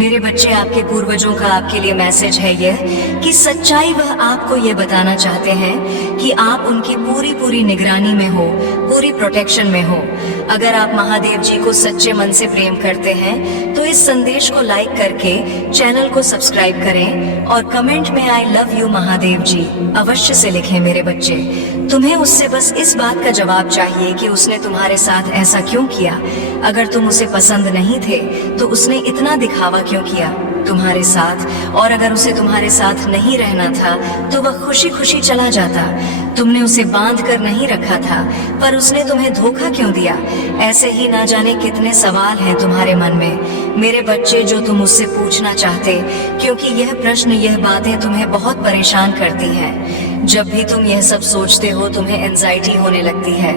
मेरे बच्चे, आपके पूर्वजों का आपके लिए मैसेज है यह कि सच्चाई वह आपको ये बताना चाहते हैं कि आप उनकी पूरी पूरी निगरानी में हो, पूरी प्रोटेक्शन में हो। अगर आप महादेव जी को सच्चे मन से प्रेम करते हैं तो इस संदेश को लाइक करके चैनल को सब्सक्राइब करें और कमेंट में आई लव यू महादेव जी अवश्य से लिखें। मेरे बच्चे, तुम्हें उससे बस इस बात का जवाब चाहिए कि उसने तुम्हारे साथ ऐसा क्यों किया। अगर तुम उसे पसंद नहीं थे तो उसने इतना दिखावा क्यों किया तुम्हारे साथ, और अगर उसे तुम्हारे साथ नहीं रहना था तो वह खुशी खुशी चला जाता। तुमने उसे बांध कर नहीं रखा था पर उसने तुम्हें धोखा क्यों दिया। ऐसे ही ना जाने कितने सवाल हैं तुम्हारे मन में मेरे बच्चे जो तुम उससे पूछना चाहते, क्योंकि यह प्रश्न, यह बातें तुम्हें बहुत परेशान करती हैं। जब भी तुम यह सब सोचते हो तुम्हें एंजाइटी होने लगती है।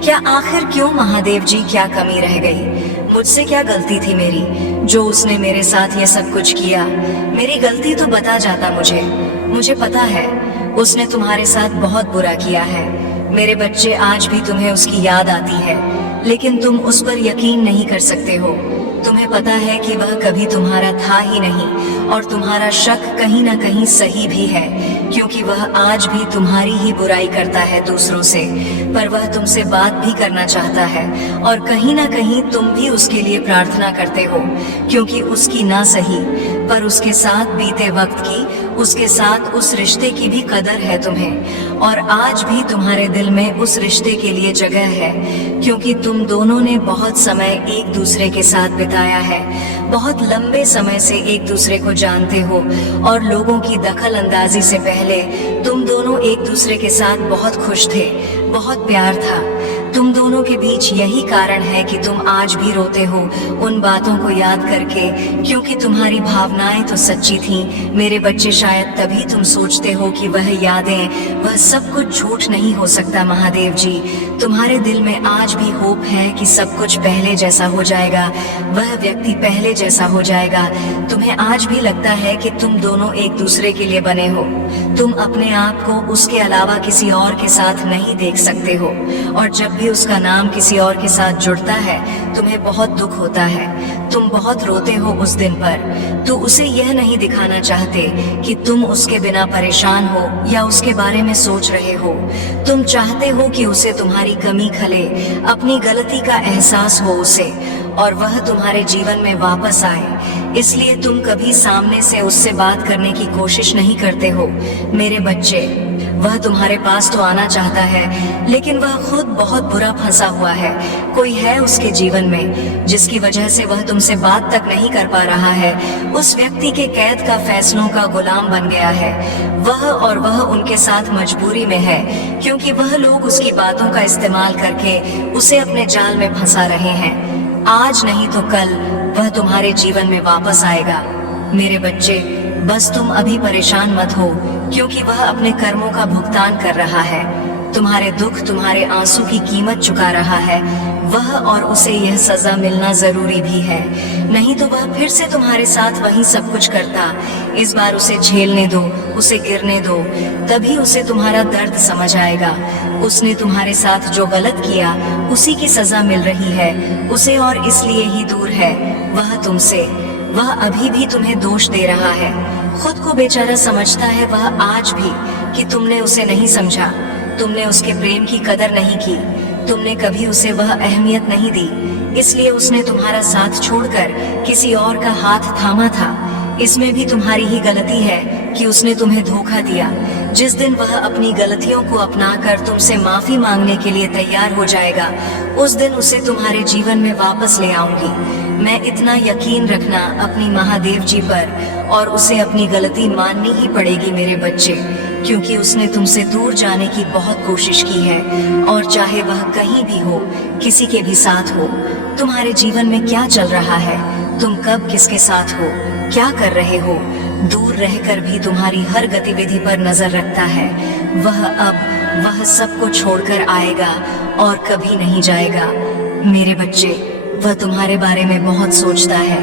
क्या आखिर क्यों महादेव जी, क्या कमी रह गई, मुझसे क्या गलती थी मेरी जो उसने मेरे साथ ये सब कुछ किया। मेरी गलती तो बता जाता मुझे पता है उसने तुम्हारे साथ बहुत बुरा किया है। मेरे बच्चे, आज भी तुम्हें उसकी याद आती है लेकिन तुम उस पर यकीन नहीं कर सकते हो। तुम्हें पता है कि वह कभी तुम्हारा था ही नहीं और तुम्हारा शक कहीं ना कहीं सही भी है, क्योंकि वह आज भी तुम्हारी ही बुराई करता है दूसरों से। पर वह तुमसे बात भी करना चाहता है और कहीं ना कहीं तुम भी उसके लिए प्रार्थना करते हो, क्योंकि उसकी ना सही पर उसके साथ बीते वक्त की, उसके साथ उस रिश्ते की भी कदर है तुम्हें। और आज भी तुम्हारे दिल में उस रिश्ते के लिए जगह है, क्योंकि तुम दोनों ने बहुत समय एक दूसरे के साथ बिताया है, बहुत लंबे समय से एक दूसरे को जानते हो। और लोगों की दखल अंदाजी से पहले तुम दोनों एक दूसरे के साथ बहुत खुश थे, बहुत प्यार था। तुम दोनों के बीच यही कारण है कि तुम आज भी रोते हो उन बातों को याद करके, क्योंकि तुम्हारी भावनाएं तो सच्ची थीं। मेरे बच्चे, शायद तभी तुम सोचते हो कि वह यादें, वह सब कुछ झूठ नहीं हो सकता। महादेव जी, तुम्हारे दिल में आज भी होप है कि सब कुछ पहले जैसा हो जाएगा, वह व्यक्ति पहले जैसा हो जाएगा। तुम्हें आज भी लगता है कि तुम दोनों एक दूसरे के लिए बने हो। तुम अपने आप को उसके अलावा किसी और के साथ नहीं देख सकते हो, और जब भी उसका नाम किसी और के साथ जुड़ता है तुम्हें बहुत दुख होता है। तुम बहुत रोते हो उस दिन पर। तो उसे यह नहीं दिखाना चाहते कि तुम उसके बिना परेशान हो या उसके बारे में सोच रहे हो। तुम चाहते हो कि उसे तुम्हारी कमी खले, अपनी गलती का एहसास हो उसे, और वह तुम्हारे जीवन में वापस आए। इसलिए तुम कभी सामने से उससे बात करने की कोशिश नहीं करते हो। मेरे बच्चे, वह तुम्हारे पास तो आना चाहता है लेकिन वह खुद बहुत बुरा फंसा हुआ है। कोई है उसके जीवन में जिसकी वजह से वह तुमसे बात तक नहीं कर पा रहा है। उस व्यक्ति के कैद का, फैसलों का गुलाम बन गया है वह उनके साथ मजबूरी में है, क्योंकि वह लोग उसकी बातों का इस्तेमाल करके उसे अपने जाल में फंसा रहे हैं। आज नहीं तो कल वह तुम्हारे जीवन में वापस आएगा। मेरे बच्चे, बस तुम अभी परेशान मत हो, क्योंकि वह अपने कर्मों का भुगतान कर रहा है। तुम्हारे दुख, तुम्हारे आंसू की कीमत चुका रहा है वह, और उसे यह सजा मिलना जरूरी भी है, नहीं तो वह फिर से तुम्हारे साथ वही सब कुछ करता। इस बार उसे झेलने दो, उसे गिरने दो, तभी उसे तुम्हारा दर्द समझ आएगा। उसने तुम्हारे साथ जो गलत किया उसी की सजा मिल रही है उसे, और इसलिए ही दूर है वह तुमसे। वह अभी भी तुम्हें दोष दे रहा है, खुद को बेचारा समझता है वह आज भी कि तुमने उसे नहीं समझा, तुमने उसके प्रेम की कदर नहीं की, तुमने कभी उसे वह अहमियत नहीं दी, इसलिए उसने तुम्हारा साथ छोड़कर किसी और का हाथ थामा था। इसमें भी तुम्हारी ही गलती है कि उसने तुम्हें धोखा दिया। जिस दिन वह अपनी गलतियों को अपनाकर तुमसे माफी मांगने के लिए तैयार हो जाएगा, उस दिन उसे तुम्हारे जीवन में वापस ले आऊंगी मैं। इतना यकीन रखना अपनी महादेव जी पर, और उसे अपनी गलती माननी ही पड़ेगी मेरे बच्चे, क्योंकि उसने तुमसे दूर जाने की बहुत कोशिश की है। और चाहे वह कहीं भी हो, किसी के भी साथ हो, तुम्हारे जीवन में क्या चल रहा है, तुम कब किसके साथ हो, क्या कर रहे हो, दूर रहकर भी तुम्हारी हर गतिविधि पर नजर रखता है। वह सबको छोड़कर आएगा और कभी नहीं जाएगा। मेरे बच्चे, वह तुम्हारे बारे में बहुत सोचता है,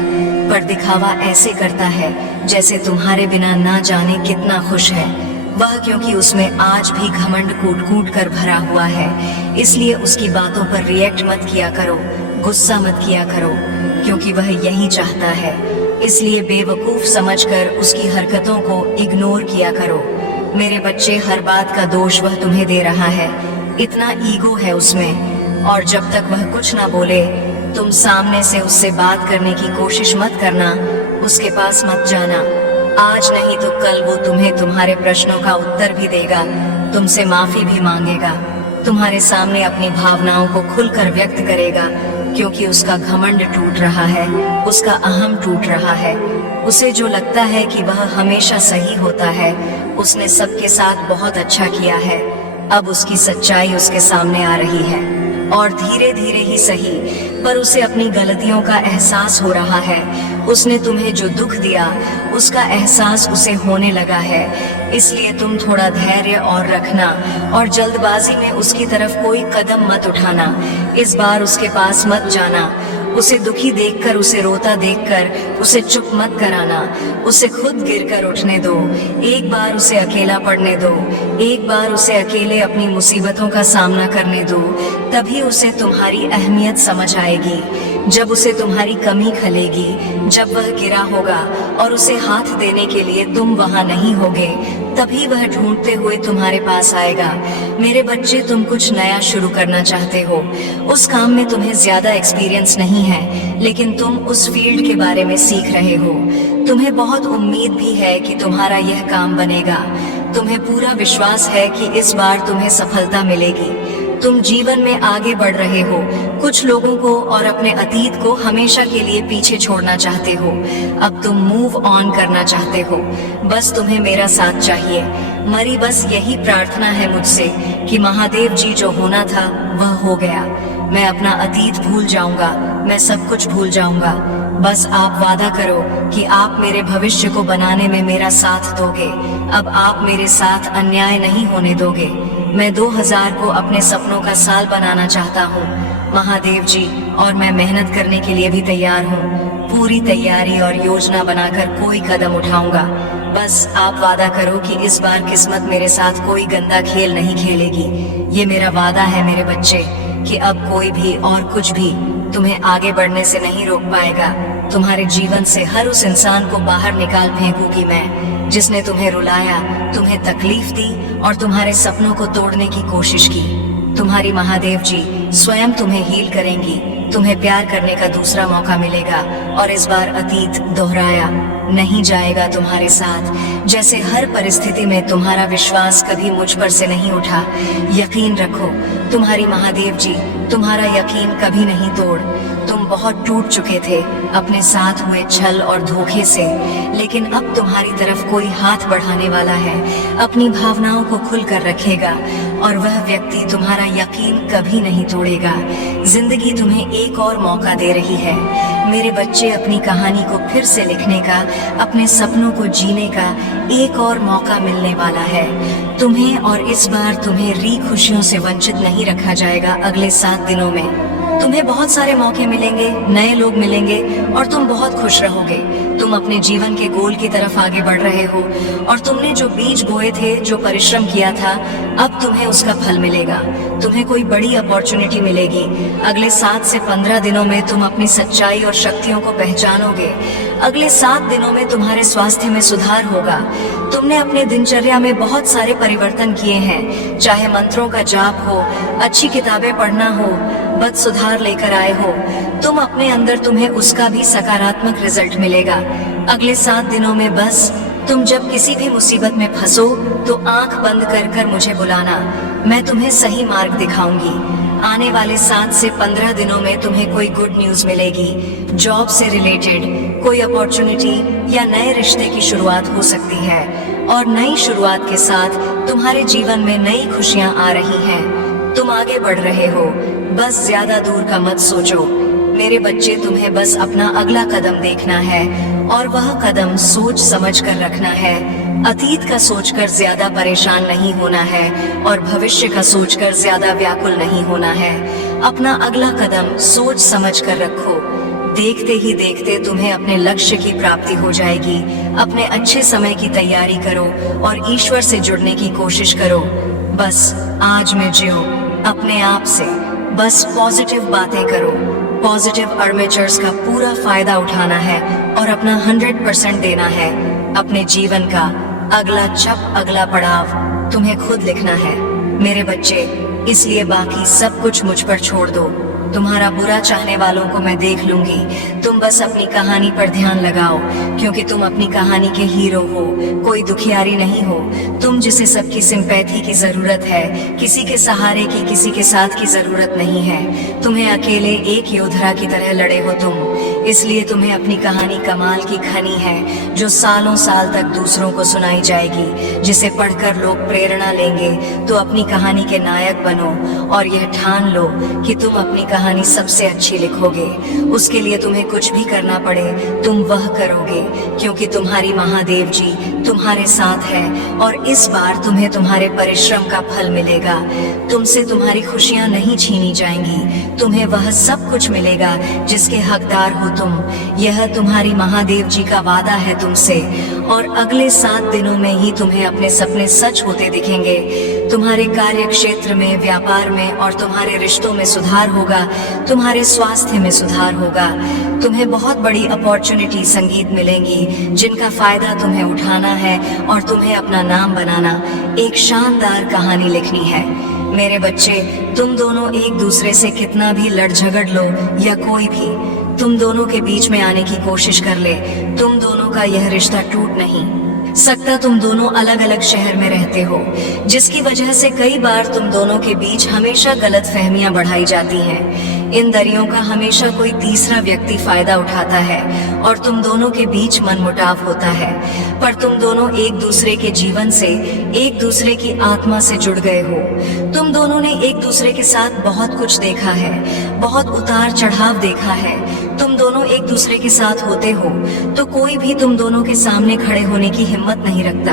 पर दिखावा ऐसे करता है जैसे तुम्हारे बिना ना जाने कितना खुश है वह, क्योंकि उसमें आज भी घमंड कूट कूट कर भरा हुआ है। इसलिए उसकी बातों पर रिएक्ट मत किया करो, गुस्सा मत किया करो, क्योंकि वह यही चाहता है। इसलिए बेवकूफ समझकर उसकी हरकतों को इग्नोर किया करो। मेरे बच्चे, हर बात का दोष वह तुम्हें दे रहा है, इतना ईगो है उसमें, और जब तक वह कुछ ना बोले तुम सामने से उससे बात करने की कोशिश मत करना, उसके पास मत जाना। आज नहीं तो कल वो तुम्हें तुम्हारे प्रश्नों का उत्तर भी देगा, तुमसे माफी भी मांगेगा, तुम्हारे सामने अपनी भावनाओं को खुलकर व्यक्त करेगा, क्योंकि उसका घमंड टूट रहा है, उसका अहम टूट रहा है। उसे जो लगता है कि वह हमेशा सही होता है, उसने सबके साथ बहुत अच्छा किया है, अब उसकी सच्चाई उसके सामने आ रही है, और धीरे धीरे ही सही पर उसे अपनी गलतियों का एहसास हो रहा है। उसने तुम्हें जो दुख दिया उसका एहसास उसे होने लगा है, इसलिए तुम थोड़ा धैर्य और रखना, और जल्दबाजी में उसकी तरफ कोई कदम मत उठाना। इस बार उसके पास मत जाना, उसे दुखी देखकर, उसे रोता देखकर उसे चुप मत कराना, उसे खुद गिरकर उठने दो, एक बार उसे अकेला पड़ने दो, एक बार उसे अकेले अपनी मुसीबतों का सामना करने दो, तभी उसे तुम्हारी अहमियत समझ आएगी। जब उसे तुम्हारी कमी खलेगी, जब वह गिरा होगा और उसे हाथ देने के लिए तुम वहां नहीं होगे, तभी वह ढूंढते हुए तुम्हारे पास आएगा। मेरे बच्चे, तुम कुछ नया शुरू करना चाहते हो, उस काम में तुम्हें ज्यादा एक्सपीरियंस नहीं है, लेकिन तुम उस फील्ड के बारे में सीख रहे हो, तुम्हें बहुत उम्मीद भी है कि तुम्हारा यह काम बनेगा, तुम्हें पूरा विश्वास है कि इस बार तुम्हें सफलता मिलेगी। तुम जीवन में आगे बढ़ रहे हो, कुछ लोगों को और अपने अतीत को हमेशा के लिए पीछे छोड़ना चाहते हो, अब तुम मूव ऑन करना चाहते हो, बस तुम्हें मेरा साथ चाहिए। मरी बस यही प्रार्थना है मुझसे कि महादेव जी, जो होना था वह हो गया, मैं अपना अतीत भूल जाऊंगा, मैं सब कुछ भूल जाऊंगा, बस आप वादा करो कि आप मेरे भविष्य को बनाने में मेरा साथ दोगे, अब आप मेरे साथ अन्याय नहीं होने दोगे। मैं 2000 को अपने सपनों का साल बनाना चाहता हूँ महादेव जी, और मैं मेहनत करने के लिए भी तैयार हूँ, पूरी तैयारी और योजना बनाकर कोई कदम उठाऊंगा, बस आप वादा करो कि इस बार किस्मत मेरे साथ कोई गंदा खेल नहीं खेलेगी। ये मेरा वादा है मेरे बच्चे, कि अब कोई भी और कुछ भी तुम्हें आगे बढ़ने से नहीं रोक पाएगा। तुम्हारे जीवन से हर उस इंसान को बाहर निकाल फेंकूंगी मैं, जिसने तुम्हें रुलाया, तुम्हें तकलीफ दी और तुम्हारे सपनों को तोड़ने की कोशिश की। तुम्हारी महादेव जी स्वयं तुम्हें हील करेंगी, तुम्हें प्यार करने का दूसरा मौका मिलेगा, और इस बार अतीत दोहराया नहीं जाएगा तुम्हारे साथ। जैसे हर परिस्थिति में तुम्हारा विश्वास कभी मुझ पर से नहीं उठा, यकीन रखो तुम्हारी महादेव जी तुम्हारा यकीन कभी नहीं तोड़। तुम बहुत टूट चुके थे अपने साथ हुए छल और धोखे से, लेकिन अब तुम्हारी तरफ कोई हाथ बढ़ाने वाला है, अपनी भावनाओं को खुलकर रखेगा, और वह व्यक्ति तुम्हारा यकीन कभी नहीं तोड़ेगा। जिंदगी तुम्हें एक और मौका दे रही है मेरे बच्चे, अपनी कहानी को फिर से लिखने का, अपने सपनों को जीने का एक और मौका मिलने वाला है तुम्हें, और इस बार तुम्हें री खुशियों से वंचित नहीं रखा जाएगा। अगले 7 दिनों में तुम्हें बहुत सारे मौके मिलेंगे, नए लोग मिलेंगे, और तुम बहुत खुश रहोगे। तुम अपने जीवन के गोल की तरफ आगे बढ़ रहे हो, और तुमने जो बीज बोए थे, जो परिश्रम किया था, अब तुम्हें उसका फल मिलेगा। तुम्हें कोई बड़ी अपॉर्चुनिटी मिलेगी। अगले 7 से 15 दिनों में तुम अपनी सच्चाई और शक्तियों को पहचानोगे। अगले 7 दिनों में तुम्हारे स्वास्थ्य में सुधार होगा। तुमने अपने दिनचर्या में बहुत सारे परिवर्तन किए हैं, चाहे मंत्रों का जाप हो, अच्छी किताबें पढ़ना हो, बद सुधार लेकर आए हो तुम अपने अंदर, तुम्हें उसका भी सकारात्मक रिजल्ट मिलेगा। अगले 7 दिनों में बस तुम जब किसी भी मुसीबत में फंसो तो आंख बंद कर कर मुझे बुलाना, मैं तुम्हें सही मार्ग दिखाऊंगी। आने वाले 7 से 15 दिनों में तुम्हें कोई गुड न्यूज मिलेगी, जॉब से रिलेटेड कोई अपॉर्चुनिटी या नए रिश्ते की शुरुआत हो सकती है, और नई शुरुआत के साथ तुम्हारे जीवन में नई खुशियां आ रही हैं। तुम आगे बढ़ रहे हो, बस ज्यादा दूर का मत सोचो मेरे बच्चे, तुम्हें बस अपना अगला कदम देखना है, और वह कदम सोच समझ कर रखना है। अतीत का सोचकर ज्यादा परेशान नहीं होना है, और भविष्य का सोचकर ज्यादा व्याकुल नहीं होना है। अपना अगला कदम सोच समझ कर रखो, देखते ही देखते तुम्हें अपने लक्ष्य की प्राप्ति हो जाएगी। अपने अच्छे समय की तैयारी करो और ईश्वर से जुड़ने की कोशिश करो। बस आज में जियो अपने आप से, बस पॉजिटिव बातें करो, पॉजिटिव आर्मेचर्स का पूरा फायदा उठाना है और अपना 100% देना है। अपने जीवन का अगला पड़ाव तुम्हें खुद लिखना है मेरे बच्चे, इसलिए बाकी सब कुछ मुझ पर छोड़ दो। तुम्हारा बुरा चाहने वालों को मैं देख लूंगी, तुम बस अपनी कहानी पर ध्यान लगाओ, क्योंकि तुम अपनी कहानी के हीरो हो, कोई दुखियारी नहीं हो। तुम जिसे सबकी सिंपैथी की जरूरत है, किसी के सहारे की, किसी के साथ की जरूरत नहीं है। तुम्हें अकेले एक योद्धा की तरह लड़े हो तुम, इसलिए तुम्हें अपनी कहानी कमाल की खनी है, जो सालों साल तक दूसरों को सुनाई जाएगी, जिसे पढ़कर लोग प्रेरणा लेंगे। तो अपनी कहानी के नायक बनो और यह ठान लो कि तुम अपनी कहानी सबसे अच्छी लिखोगे। उसके लिए तुम्हें कुछ भी करना पड़े तुम वह करोगे, क्योंकि तुम्हारी महादेव जी तुम्हारे साथ है और इस बार तुम्हें तुम्हारे परिश्रम का फल मिलेगा। तुमसे तुम्हारी खुशियां नहीं छीनी जाएंगी, तुम्हें वह सब कुछ मिलेगा जिसके हकदार हो तुम। यह तुम्हारी महादेव जी का वादा है तुमसे, और अगले 7 दिनों में ही तुम्हें अपने सपने सच होते दिखेंगे। तुम्हारे कार्य क्षेत्र में, व्यापार में और तुम्हारे रिश्तों में सुधार होगा, तुम्हारे स्वास्थ्य में सुधार होगा। तुम्हें बहुत बड़ी अपॉर्चुनिटी संगीत मिलेंगी, जिनका फायदा तुम्हें उठाना है और तुम्हें अपना नाम बनाना, एक शानदार कहानी लिखनी है। मेरे बच्चे, तुम दोनों एक दूसरे से कितना भी लड़ झगड़ लो या कोई भी तुम दोनों के बीच में आने की कोशिश कर ले, तुम दोनों का यह रिश्ता टूट नहीं सकता। तुम दोनों अलग अलग शहर में रहते हो, जिसकी वजह से कई बार तुम दोनों के बीच हमेशा गलत फहमियां बढ़ाई जाती हैं। इन दरियों का हमेशा कोई तीसरा व्यक्ति फायदा उठाता है और तुम दोनों के बीच मनमुटाव होता है। पर तुम दोनों एक दूसरे के जीवन से, एक दूसरे की आत्मा से जुड़ गए हो। तुम दोनों ने एक दूसरे के साथ बहुत कुछ देखा है, बहुत उतार चढ़ाव देखा है। तुम दोनों एक दूसरे के साथ होते हो तो कोई भी तुम दोनों के सामने खड़े होने की हिम्मत नहीं रखता।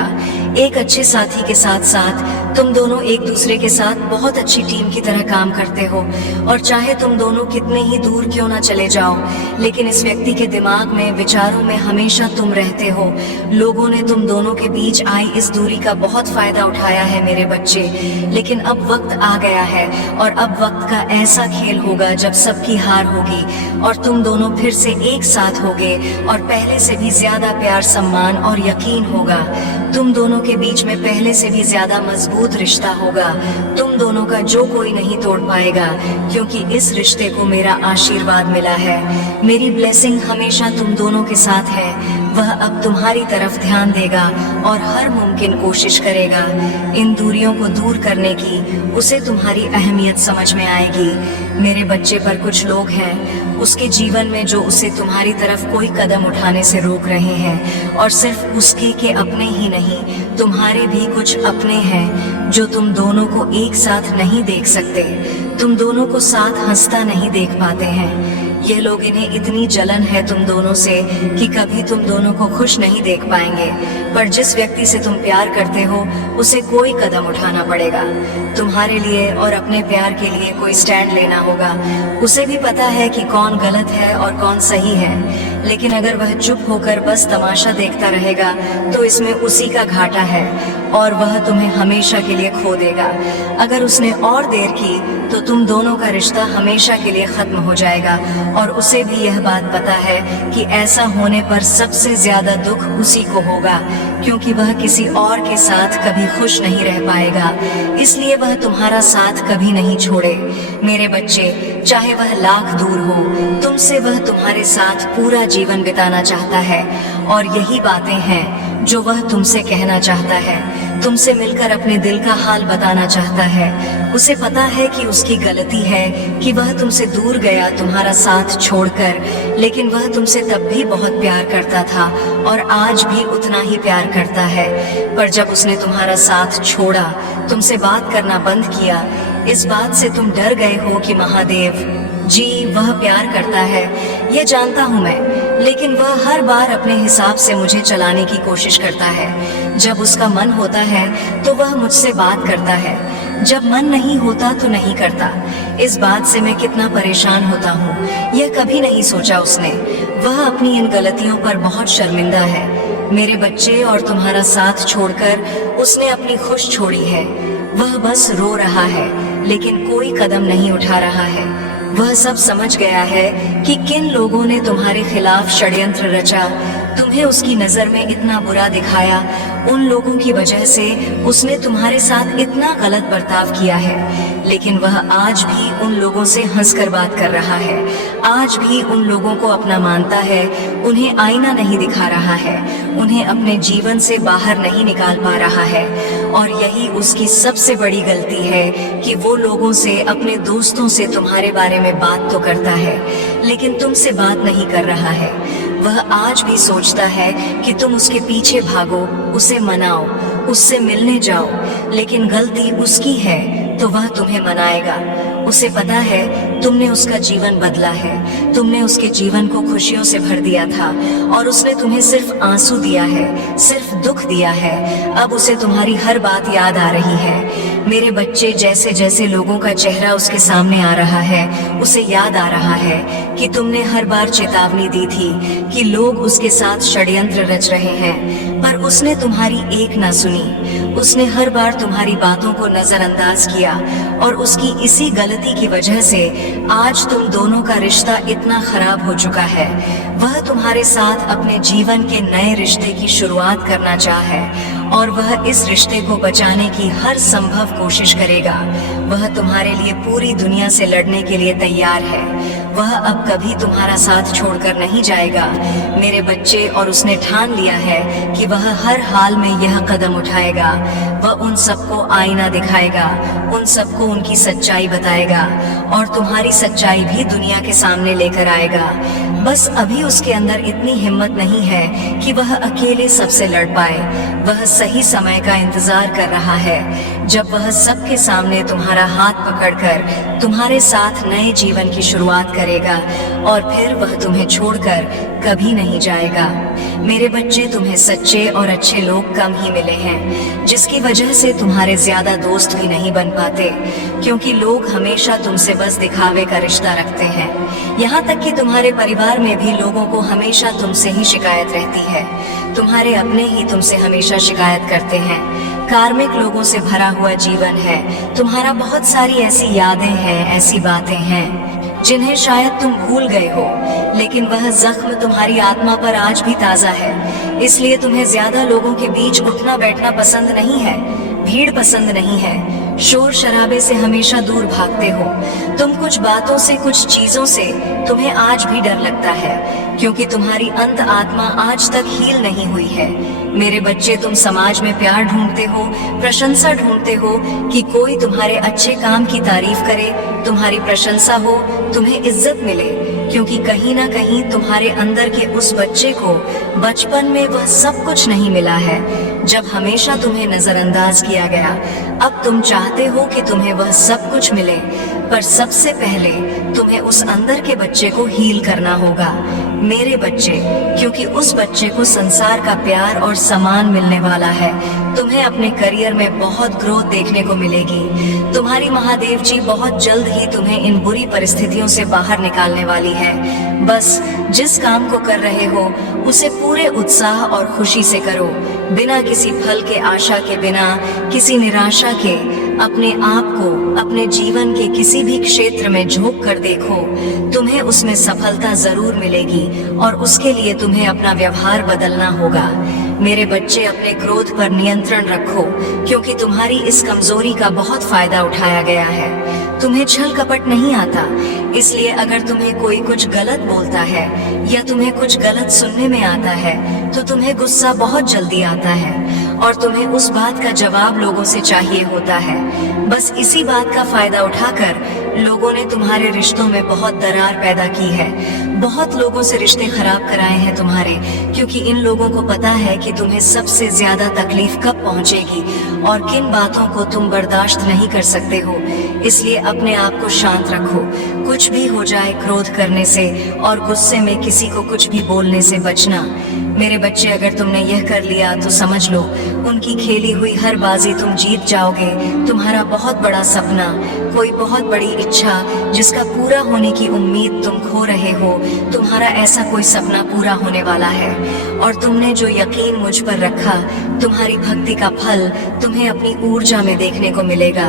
एक अच्छे साथी के साथ साथ तुम दोनों एक दूसरे के साथ बहुत अच्छी टीम की तरह काम करते हो, और चाहे तुम दोनों कितने ही दूर क्यों ना चले जाओ, लेकिन इस व्यक्ति के दिमाग में, विचारों में हमेशा तुम रहते हो। लोगों ने तुम दोनों के बीच आई इस दूरी का बहुत फायदा उठाया है मेरे बच्चे, लेकिन अब वक्त आ गया है और अब वक्त का ऐसा खेल होगा जब सबकी हार होगी और तुम दोनों फिर से एक साथ होगे और पहले से भी ज्यादा प्यार, सम्मान और यकीन होगा। तुम दोनों के बीच में पहले से भी ज्यादा मजबूत रिश्ता होगा, तुम दोनों का जो कोई नहीं तोड़ पाएगा, क्योंकि इस रिश्ते को मेरा आशीर्वाद मिला है। मेरी ब्लेसिंग हमेशा तुम दोनों के साथ है। वह अब तुम्हारी तरफ ध्यान देगा और हर मुमकिन कोशिश करेगा। इन दूरियों को दूर करने की उसे तुम्हारी अहमियत समझ में आएगी। मेरे बच्चे, पर कुछ लोग हैं उसके जीवन में जो उसे तुम्हारी तरफ कोई कदम उठाने से रोक रहे हैं, और सिर्फ उसके के अपने ही नहीं, तुम्हारे भी कुछ अपने हैं जो तुम दोनों को एक साथ नहीं देख सकते, तुम दोनों को साथ हंसता नहीं देख पाते हैं। ये लोग, इन्हें इतनी जलन है तुम दोनों से कि कभी तुम दोनों को खुश नहीं देख पाएंगे। पर जिस व्यक्ति से तुम प्यार करते हो उसे कोई कदम उठाना पड़ेगा, तुम्हारे लिए और अपने प्यार के लिए कोई स्टैंड लेना होगा। उसे भी पता है कि कौन गलत है और कौन सही है, लेकिन अगर वह चुप होकर बस तमाशा देखता रहेगा तो इसमें उसी का घाटा है और वह तुम्हें हमेशा के लिए खो देगा। अगर उसने और देर की तो तुम दोनों का रिश्ता हमेशा के लिए खत्म हो जाएगा, और उसे भी यह बात पता है कि ऐसा होने पर सबसे ज्यादा दुख उसी को होगा, क्योंकि वह किसी और के साथ कभी खुश नहीं रह पाएगा, इसलिए वह तुम्हारा साथ कभी नहीं छोड़े। मेरे बच्चे, चाहे वह लाख दूर हो, तुमसे वह तुम्हारे साथ पूरा जीवन बिताना चाहता है, और यही बातें हैं जो वह तुमसे कहना चाहता है। तुमसे मिलकर अपने दिल का हाल बताना चाहता है। उसे पता है कि उसकी गलती है कि वह तुमसे दूर गया तुम्हारा साथ छोड़कर, लेकिन वह तुमसे तब भी बहुत प्यार करता था और आज भी उतना ही प्यार करता है। पर जब उसने तुम्हारा साथ छोड़ा, तुमसे बात करना बंद किया, इस बात से तुम डर गए हो कि महादेव जी वह प्यार करता है, ये जानता हूँ मैं, लेकिन वह हर बार अपने हिसाब से मुझे चलाने की कोशिश करता है। जब उसका मन होता है तो वह मुझसे बात करता है, जब मन नहीं होता तो नहीं करता। इस बात से मैं कितना परेशान होता हूँ, यह कभी नहीं सोचा उसने। वह अपनी इन गलतियों पर बहुत शर्मिंदा है मेरे बच्चे, और तुम्हारा साथ छोड़कर उसने अपनी खुश छोड़ी है। वह बस रो रहा है, लेकिन कोई कदम नहीं उठा रहा है। वह सब समझ गया है कि किन लोगों ने तुम्हारे खिलाफ षड्यंत्र रचा, तुम्हें उसकी नजर में इतना बुरा दिखाया। उन लोगों की वजह से उसने तुम्हारे साथ इतना गलत बर्ताव किया है, लेकिन वह आज भी उन लोगों से हंसकर बात कर रहा है, आज भी उन लोगों को अपना मानता है, उन्हें आईना नहीं दिखा रहा है, उन्हें अपने जीवन से बाहर नहीं निकाल पा रहा है। और यही उसकी सबसे बड़ी गलती है कि वो लोगों से, अपने दोस्तों से तुम्हारे बारे में बात तो करता है, लेकिन तुमसे बात नहीं कर रहा है। वह आज भी सोचता है कि तुम उसके पीछे भागो, उसे मनाओ, उससे मिलने जाओ, लेकिन गलती उसकी है तो वह तुम्हें मनाएगा। उसे पता है तुमने उसका जीवन बदला है, तुमने उसके जीवन को खुशियों से भर दिया था और उसने तुम्हें सिर्फ आंसू दिया है, सिर्फ दुख दिया है। अब उसे तुम्हारी हर बात याद आ रही है। मेरे बच्चे, जैसे जैसे लोगों का चेहरा उसके सामने आ रहा है, उसे याद आ रहा है कि तुमने हर बार चेतावनी दी थी कि लोग उसके साथ षड्यंत्र रच रहे हैं, पर उसने तुम्हारी एक ना सुनी। उसने हर बार तुम्हारी बातों को नजरअंदाज किया और उसकी इसी गलती की वजह से आज तुम दोनों का रिश्ता इतना खराब हो चुका है। वह तुम्हारे साथ अपने जीवन के नए रिश्ते की शुरुआत करना चाहे और वह इस रिश्ते को बचाने की हर संभव कोशिश करेगा। वह तुम्हारे लिए पूरी दुनिया से लड़ने के लिए तैयार है। वह अब कभी तुम्हारा साथ छोड़कर नहीं जाएगा मेरे बच्चे, और उसने ठान लिया है कि वह हर हाल में यह कदम उठाएगा। वह उन सबको आईना दिखाएगा, उन सबको उनकी सच्चाई बताएगा और तुम्हारी सच्चाई भी दुनिया के सामने लेकर आएगा। बस अभी उसके अंदर इतनी हिम्मत नहीं है कि वह अकेले सबसे लड़ पाए। वह सही समय का इंतजार कर रहा है, जब वह सबके सामने तुम्हारा हाथ पकड़कर तुम्हारे साथ नए जीवन की शुरुआत करेगा और फिर वह तुम्हें छोड़कर कभी नहीं जाएगा। मेरे बच्चे, तुम्हें सच्चे और अच्छे लोग कम ही मिले हैं, जिसकी वजह से तुम्हारे ज्यादा दोस्त भी नहीं बन पाते, क्योंकि लोग हमेशा तुमसे बस दिखावे का रिश्ता रखते हैं। यहाँ तक कि तुम्हारे परिवार में भी लोगों को हमेशा तुमसे ही शिकायत रहती है। तुम्हारे अपने ही तुमसे हमेशा शिकायत करते हैं। कार्मिक लोगों से भरा हुआ जीवन है तुम्हारा। बहुत सारी ऐसी यादें हैं, ऐसी बातें हैं जिन्हें शायद तुम भूल गए हो, लेकिन वह जख्म तुम्हारी आत्मा पर आज भी ताजा है। इसलिए तुम्हें ज्यादा लोगों के बीच उठना बैठना पसंद नहीं है, भीड़ पसंद नहीं है, शोर शराबे से हमेशा दूर भागते हो। तुम कुछ बातों से, कुछ चीजों से तुम्हें आज भी डर लगता है, क्योंकि तुम्हारी अंत आत्मा आज तक हील नहीं हुई है। मेरे बच्चे, तुम समाज में प्यार ढूंढते हो, प्रशंसा ढूंढते हो कि कोई तुम्हारे अच्छे काम की तारीफ करे, तुम्हारी प्रशंसा हो, तुम्हें इज्जत मिले, क्योंकि कहीं ना कहीं तुम्हारे अंदर के उस बच्चे को बचपन में वह सब कुछ नहीं मिला है, जब हमेशा तुम्हें नजरअंदाज किया गया। अब तुम चाहते हो कि तुम्हें वह सब कुछ मिले, पर सबसे पहले तुम्हें उस अंदर के बच्चे को हील करना होगा मेरे बच्चे, क्योंकि उस बच्चे को संसार का प्यार और सम्मान मिलने वाला है। तुम्हें अपने करियर में बहुत ग्रोथ देखने को मिलेगी। तुम्हारी महादेव जी बहुत जल्द ही तुम्हें इन बुरी परिस्थितियों से बाहर निकालने वाली है। बस जिस काम को कर रहे हो उसे पूरे उत्साह और खुशी से करो, बिना किसी फल के आशा के, बिना किसी निराशा के। अपने आप को अपने जीवन के किसी भी क्षेत्र में झोंक कर देखो, तुम्हें उसमें सफलता जरूर मिलेगी और उसके लिए तुम्हें अपना व्यवहार बदलना होगा। मेरे बच्चे, अपने क्रोध पर नियंत्रण रखो, क्योंकि तुम्हारी इस कमजोरी का बहुत फायदा उठाया गया है। तुम्हें छल कपट नहीं आता, इसलिए अगर तुम्हें कोई कुछ गलत बोलता है या तुम्हें कुछ गलत सुनने में आता है तो तुम्हें गुस्सा बहुत जल्दी आता है और तुम्हें उस बात का जवाब लोगों से चाहिए होता है। बस इसी बात का फायदा उठाकर लोगों ने तुम्हारे रिश्तों में बहुत दरार पैदा की है। बहुत लोगों से रिश्ते खराब कराए हैं तुम्हारे, क्योंकि इन लोगों को पता है कि तुम्हें सबसे ज्यादा तकलीफ कब पहुंचेगी और किन बातों को तुम बर्दाश्त नहीं कर सकते हो। इसलिए अपने आप को शांत रखो। कुछ भी हो जाए, क्रोध करने से और गुस्से में किसी को कुछ भी बोलने से बचना। मेरे बच्चे, अगर तुमने यह कर लिया तो समझ लो उनकी खेली हुई हर बाजी तुम जीत जाओगे। तुम्हारा बहुत बड़ा सपना, कोई बहुत बड़ी इच्छा जिसका पूरा होने की उम्मीद तुम खो रहे हो, तुम्हारा ऐसा कोई सपना पूरा होने वाला है। और तुमने जो यकीन मुझ पर रखा, तुम्हारी भक्ति का फल तुम्हें अपनी ऊर्जा में देखने को मिलेगा।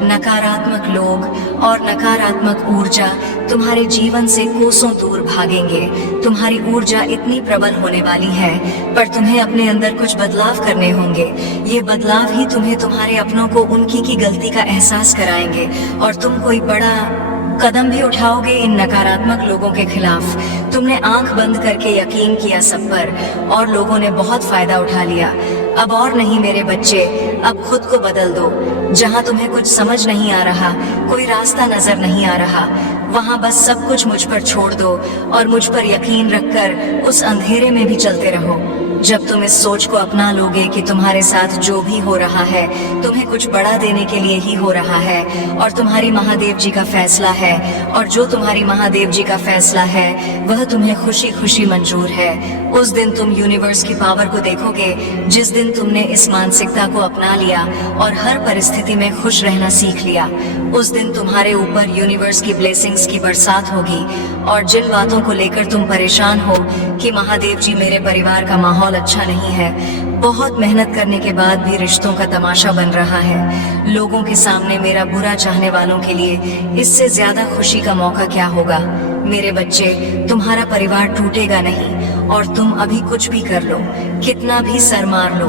नकारात्मक लोग और नकारात्मक ऊर्जा तुम्हारे जीवन से कोसों दूर भागेंगे। तुम्हारी ऊर्जा इतनी प्रबल होने वाली है, पर तुम्हें अपने अंदर कुछ बदलाव करने होंगे। ये बदलाव ही तुम्हें तुम्हारे अपनों को उनकी की गलती का एहसास कराएंगे और तुम कोई बड़ा कदम भी उठाओगे इन नकारात्मक लोगों के खिलाफ। तुमने आंख बंद करके यकीन किया सब पर, और लोगों ने बहुत फायदा उठा लिया। अब और नहीं मेरे बच्चे, अब खुद को बदल दो। जहां तुम्हें कुछ समझ नहीं आ रहा, कोई रास्ता नजर नहीं आ रहा, वहां बस सब कुछ मुझ पर छोड़ दो और मुझ पर यकीन रखकर उस अंधेरे में भी चलते रहो। जब तुम इस सोच को अपना लोगे कि तुम्हारे साथ जो भी हो रहा है तुम्हें कुछ बड़ा देने के लिए ही हो रहा है और तुम्हारी महादेव जी का फैसला है, और जो तुम्हारी महादेव जी का फैसला है वह तुम्हें खुशी खुशी मंजूर है, उस दिन तुम यूनिवर्स की पावर को देखोगे। जिस दिन तुमने इस मानसिकता को अपना लिया और हर परिस्थिति में खुश रहना सीख लिया, उस दिन तुम्हारे ऊपर यूनिवर्स की ब्लेसिंग्स की बरसात होगी। और जिन बातों को लेकर तुम परेशान हो कि महादेव जी मेरे परिवार का माहौल अच्छा नहीं है, बहुत मेहनत करने के बाद भी रिश्तों का तमाशा बन रहा है, लोगों के सामने मेरा बुरा चाहने वालों के लिए इससे ज्यादा खुशी का मौका क्या होगा। मेरे बच्चे, तुम्हारा परिवार टूटेगा नहीं, और तुम अभी कुछ भी कर लो, कितना भी सर मार लो,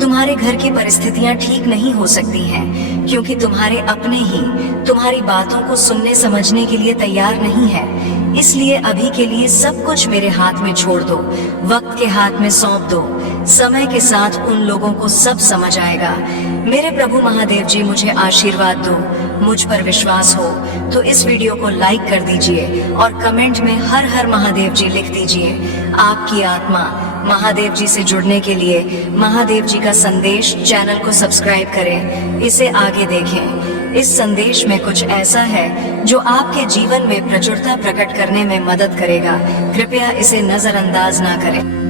तुम्हारे घर की परिस्थितियां ठीक नहीं हो सकती हैं, क्योंकि तुम्हारे अपने ही तुम्हारी बातों को सुनने समझने के लिए तैयार नहीं है। इसलिए अभी के लिए सब कुछ मेरे हाथ में छोड़ दो, वक्त के हाथ में सौंप दो। समय के साथ उन लोगों को सब समझ आएगा। मेरे प्रभु महादेव जी मुझे आशीर्वाद दो। मुझ पर विश्वास हो तो इस वीडियो को लाइक कर दीजिए और कमेंट में हर हर महादेव जी लिख दीजिए। आपकी आत्मा महादेव जी से जुड़ने के लिए महादेव जी का संदेश चैनल को सब्सक्राइब करें, इसे आगे देखें। इस संदेश में कुछ ऐसा है जो आपके जीवन में प्रचुरता प्रकट करने में मदद करेगा। कृपया इसे नजरअंदाज ना करें।